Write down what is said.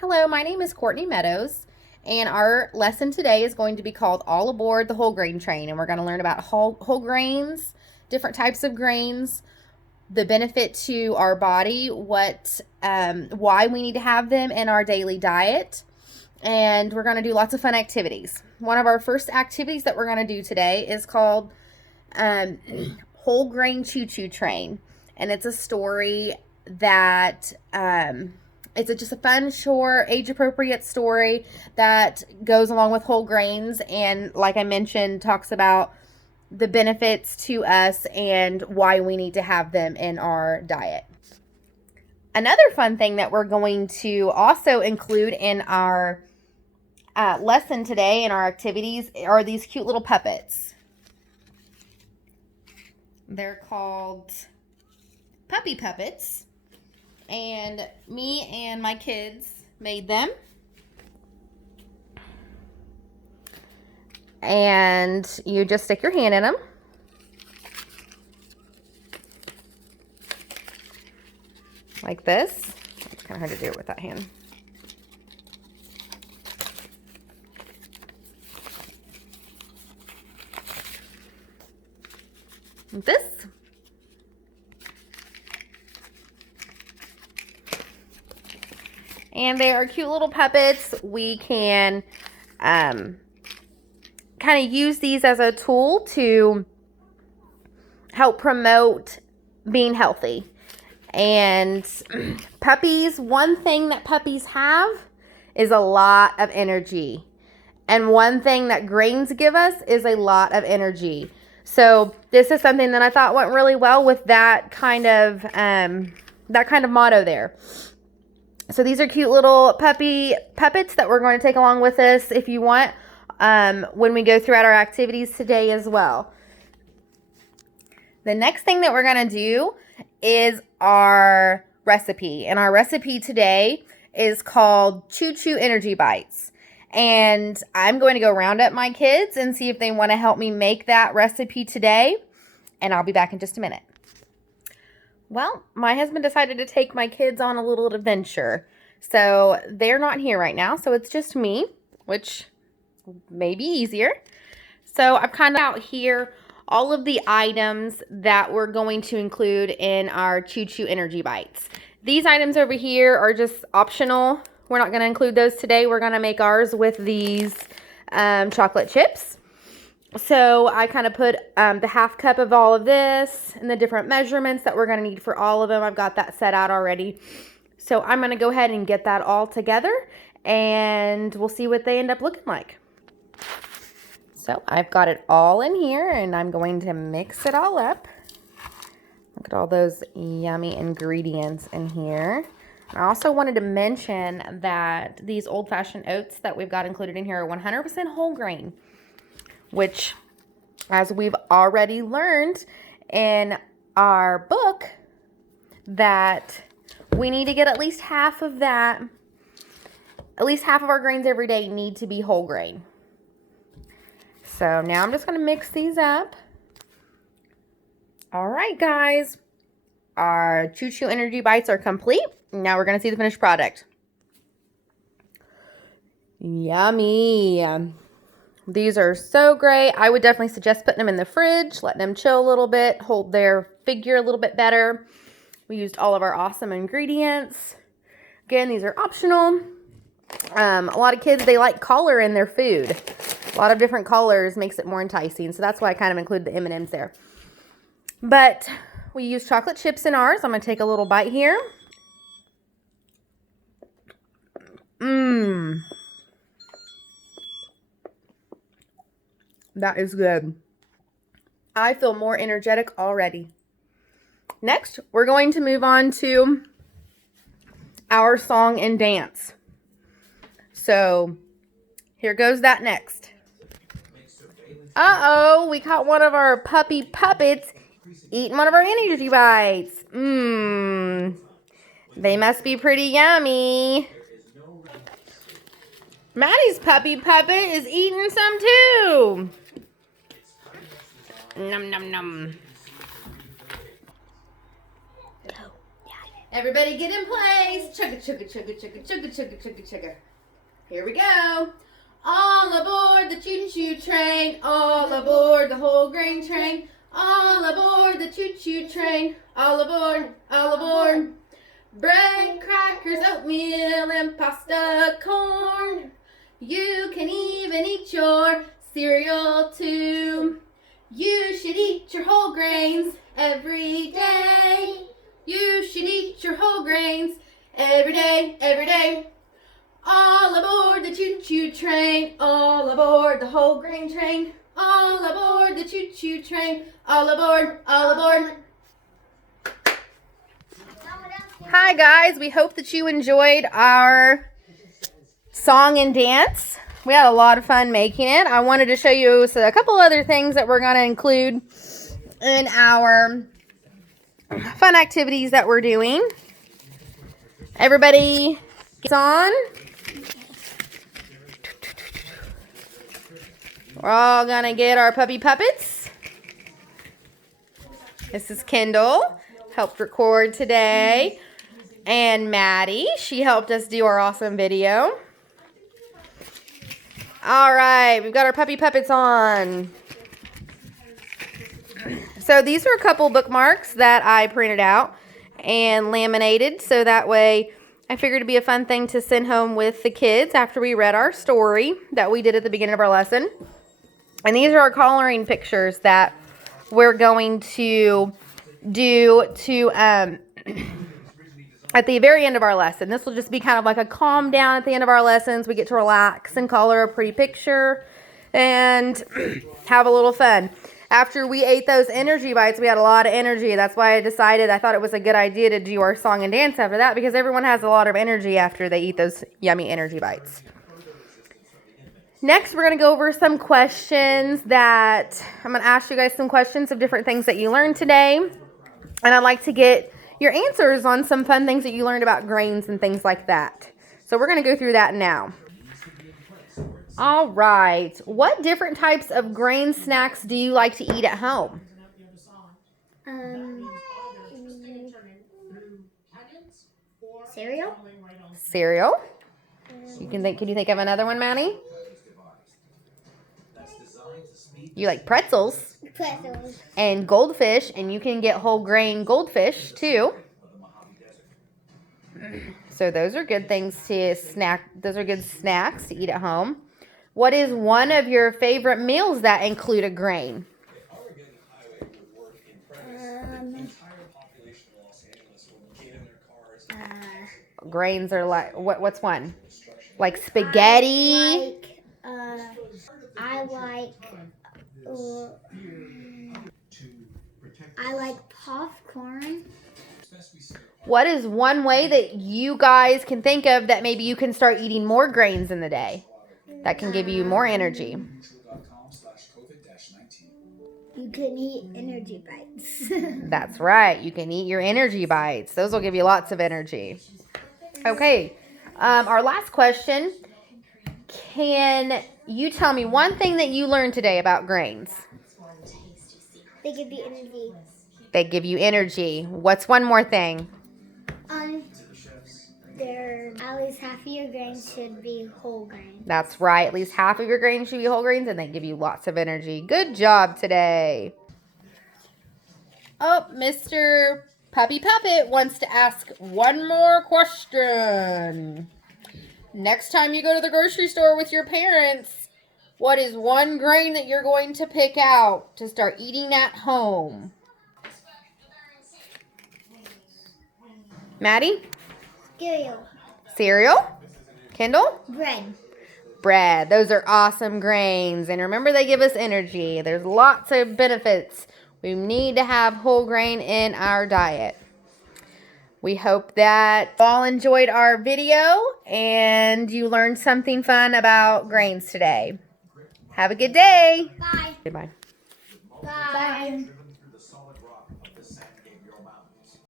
Hello, my name is Courtney Meadows, and our lesson today is going to be called All Aboard the Whole Grain Train. And we're going to learn about whole grains, different types of grains, the benefit to our body, why we need to have them in our daily diet, and we're going to do lots of fun activities. One of our first activities that we're going to do today is called Whole Grain Choo-Choo Train, and it's a story that it's just a fun, short, age-appropriate story that goes along with whole grains, and like I mentioned, talks about the benefits to us and why we need to have them in our diet. Another fun thing that we're going to also include in our lesson today in our activities are these cute little puppets. They're called puppy puppets, and me and my kids made them. And you just stick your hand in them. Like this. It's kind of hard to do it with that hand. Like this. And they are cute little puppets. We can kind of use these as a tool to help promote being healthy. And puppies, one thing that puppies have is a lot of energy. And one thing that grains give us is a lot of energy. So this is something that I thought went really well with that kind of motto there. So these are cute little puppets that we're going to take along with us if you want when we go throughout our activities today as well. The next thing that we're going to do is our recipe. And our recipe today is called Choo-Choo Energy Bites. And I'm going to go round up my kids and see if they want to help me make that recipe today. And I'll be back in just a minute. Well, my husband decided to take my kids on a little adventure. So they're not here right now. So it's just me, which may be easier. So I've kind of out here all of the items that we're going to include in our Choo-Choo Energy Bites. These items over here are just optional. We're not going to include those today. We're going to make ours with these chocolate chips. So I kind of put the half cup of all of this and the different measurements that we're going to need for all of them. I've got that set out already. So I'm going to go ahead and get that all together and we'll see what they end up looking like. So I've got it all in here and I'm going to mix it all up. Look at all those yummy ingredients in here. I also wanted to mention that these old-fashioned oats that we've got included in here are 100% whole grain, which, as we've already learned in our book, that we need to get at least half of that. At least half of our grains every day need to be whole grain. So now I'm just going to mix these up. All right, guys. Our Choo-Choo Energy Bites are complete. Now we're going to see the finished product. Yummy. These are so great. I would definitely suggest putting them in the fridge, letting them chill a little bit, hold their figure a little bit better. We used all of our awesome ingredients. Again, these are optional. A lot of kids, they like color in their food. A lot of different colors makes it more enticing. So that's why I kind of include the M&Ms there. But we use chocolate chips in ours. I'm going to take a little bite here. That is good. I feel more energetic already. Next, we're going to move on to our song and dance. So, here goes that next. Uh-oh, we caught one of our puppy puppets eating one of our energy bites. They must be pretty yummy. Maddie's puppy puppet is eating some too. Num num num. Everybody get in place. Chugga, chugga, chugga, chugga, chugga, chugga, chugga, chugga. Here we go. All aboard the choo-choo train. All aboard the whole grain train. All aboard the choo-choo train. All aboard, all aboard. Bread, crackers, oatmeal, and pasta, corn. You can even eat your cereal too. You should eat your whole grains every day. You should eat your whole grains every day, every day. All aboard the choo-choo train. All aboard the whole grain train. All aboard the choo-choo train. All aboard, all aboard. Hi guys, we hope that you enjoyed our song and dance. We had a lot of fun making it. I wanted to show you a couple other things that we're going to include in our fun activities that we're doing. Everybody gets on. We're all going to get our puppy puppets. This is Kendall, helped record today. And Maddie, she helped us do our awesome video. All right, we've got our puppy puppets on. So these are a couple bookmarks that I printed out and laminated. So that way I figured it'd be a fun thing to send home with the kids after we read our story that we did at the beginning of our lesson. And these are our coloring pictures that we're going to do to at the very end of our lesson. This will just be kind of like a calm down at the end of our lessons. We get to relax and color a pretty picture and have a little fun. After we ate those energy bites, we had a lot of energy. That's why I thought it was a good idea to do our song and dance after that, because everyone has a lot of energy after they eat those yummy energy bites. Next, we're going to go over some questions that I'm going to ask you guys some questions of different things that you learned today. And I'd like to get your answers on some fun things that you learned about grains and things like that. So we're going to go through that now. All right. What different types of grain snacks do you like to eat at home? Cereal. Cereal. Can you think of another one, Manny? You like pretzels. Pretzels. And goldfish, and you can get whole grain goldfish too. So those are good things to snack. Those are good snacks to eat at home. What is one of your favorite meals that include a grain? Grains are like what's one? Like spaghetti. I like popcorn. What is one way that you guys can think of that maybe you can start eating more grains in the day that can give you more energy? You can eat energy bites. That's right. You can eat your energy bites. Those will give you lots of energy. Okay. Our last question. Can you tell me one thing that you learned today about grains? They give you energy. They give you energy. What's one more thing? At least half of your grains should be whole grains. That's right. At least half of your grains should be whole grains, and they give you lots of energy. Good job today. Oh, Mr. Puppy Puppet wants to ask one more question. Next time you go to the grocery store with your parents, what is one grain that you're going to pick out to start eating at home? Maddie? Cereal. Cereal? Kendall? Bread. Bread. Those are awesome grains. And remember, they give us energy. There's lots of benefits. We need to have whole grain in our diet. We hope that you all enjoyed our video and you learned something fun about grains today. Have a good day. Bye. Goodbye. Bye. Bye.